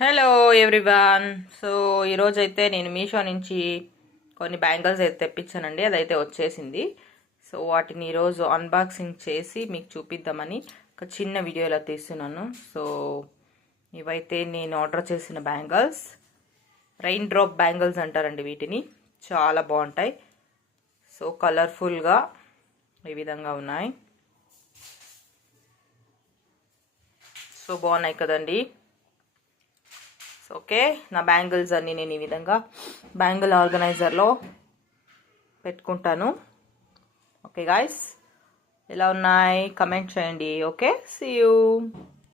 Hello everyone. So ఈరోజైతే నేను మీషో నుంచి కొన్ని బ్యాంగిల్స్ అయితే తెప్పించానండి. అదైతే వచ్చేసింది. సో వాటిని ఈరోజు అన్బాక్సింగ్ చేసి మీకు చూపిద్దామని ఒక చిన్న వీడియో ఇలా తీస్తున్నాను. సో ఇవైతే నేను ఆర్డర్ చేసిన బ్యాంగిల్స్, రెయిన్ డ్రాప్ బ్యాంగిల్స్ అంటారండి వీటిని. చాలా బాగుంటాయి. సో కలర్ఫుల్గా ఈ విధంగా ఉన్నాయి. సో బాగున్నాయి కదండి. ఓకే, నా బ్యాంగిల్స్ అన్నీ నేను ఈ విధంగా బ్యాంగిల్ ఆర్గనైజర్లో పెట్టుకుంటాను. ఓకే గాయస్, ఎలా ఉన్నాయి కమెంట్ చేయండి. Okay, see you.